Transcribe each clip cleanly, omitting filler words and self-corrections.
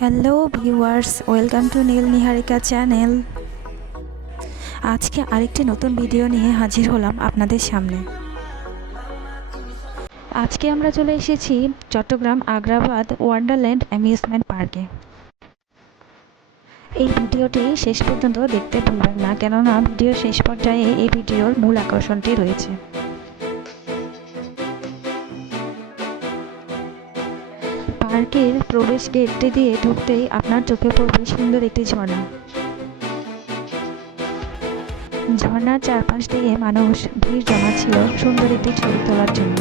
Hello viewers, welcome to Neel Niharika channel. আজকে আরেকটি নতুন ভিডিও নিয়ে হাজির হলাম আপনাদের সামনে। আজকে আমরা চলে এসেছি চট্টগ্রাম আগ্রাবাদ ওয়ান্ডারল্যান্ড অ্যামিউজমেন্ট পার্কে। এই ভিডিওটি শেষ পর্যন্ত দেখতে ভুলবেন না, কেননা ভিডিওর শেষ পর্যায়ে এই ভিডিওর মূল আকর্ষণটি রয়েছে। পার্কের প্রবেশ গেটটি দিয়ে ঢুকতেই আপনার চোখে পড়বে সুন্দর একটি ঝর্ণা। ঝর্ণার চারপাশ দিয়ে মানুষ ভিড় জমাচ্ছিল সুন্দর একটি ছবি তোলার জন্য।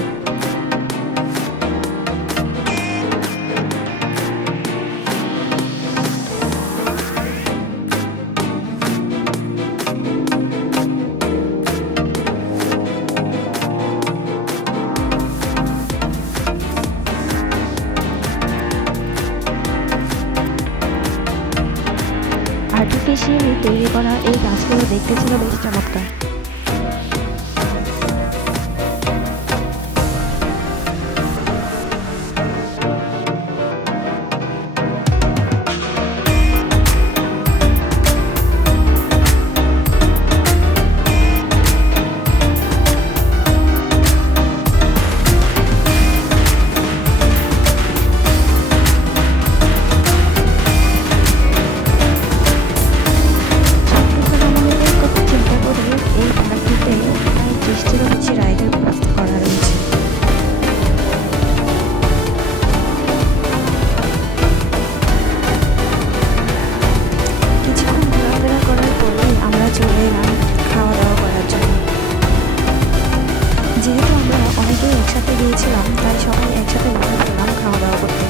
আর্টিফিশিয়ালি তৈরি করা এই গাছগুলো দেখতে ছিল বেশ চমৎকার। যেহেতু আমরা অনেকেই একসাথে গিয়েছিলাম, তাই সবাই একসাথে বসে পড়লাম খাওয়া দাওয়া করতে।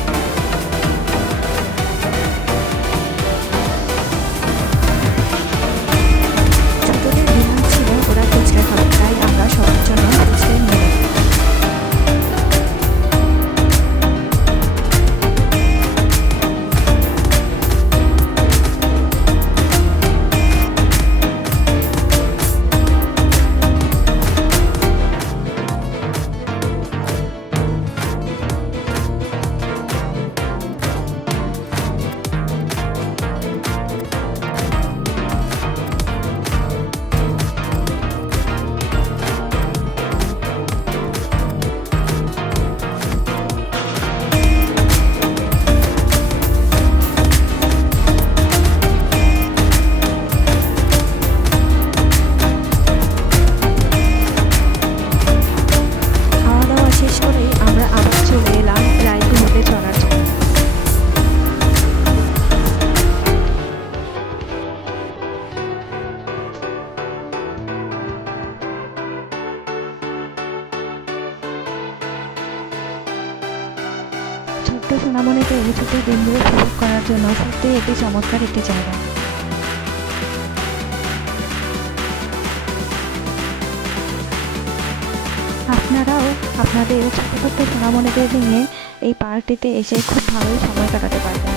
ছোটদের ডিমান্ড ছিল ওরা ফুচকা খাবে, তাই আমরা সবার জন্য ফুচকা নিয়ে নিই। ছোট্ট সোনামণিতে এই ছুটির দিনগুলো উপভোগ করার জন্য সত্যিই একটি চমৎকার একটি জায়গা। আপনারাও আপনাদের ছোট ছোট্ট সোনামণিদের নিয়ে এই পার্কটিতে এসে খুব ভালোই সময় কাটাতে পারবেন।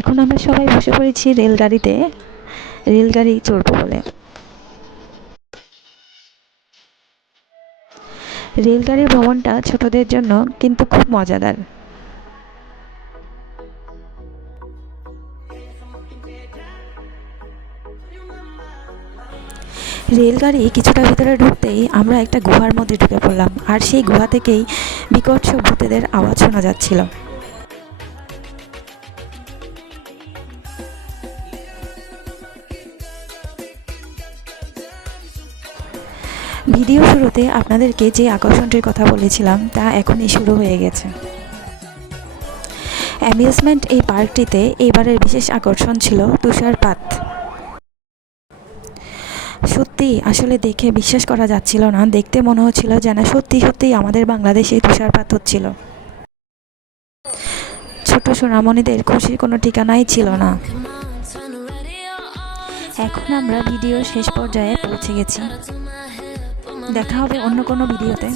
এখন আমরা সবাই বসে পড়েছি রেলগাড়িতে, রেলগাড়ি চড়বো বলে। রেলগাড়ির ভ্রমণটা ছোটদের জন্য কিন্তু খুব মজাদার। রেলগাড়ি কিছুটা ভিতরে ঢুকতেই আমরা একটা গুহার মধ্যে ঢুকে পড়লাম, আর সেই গুহা থেকেই বিকট সব ভূতেদের আওয়াজ শোনা যাচ্ছিল। ভিডিও শুরুতে আপনাদেরকে যে আকর্ষণটির কথা বলেছিলাম তা এখনই শুরু হয়ে গেছে। অ্যামিউজমেন্ট এই পার্কটিতে এবারের বিশেষ আকর্ষণ ছিল তুষারপাত। সত্যি আসলে দেখে বিশ্বাস করা যাচ্ছিল না, দেখতে মনে হচ্ছিল যেন সত্যি সত্যিই আমাদের বাংলাদেশে তুষারপাত হচ্ছিল। ছোট সোনামণিদের খুশির কোনো ঠিকানাই ছিল না। এখন আমরা ভিডিওর শেষ পর্যায়ে পৌঁছে গেছি। দেখা হবে অন্য কোনো ভিডিওতে।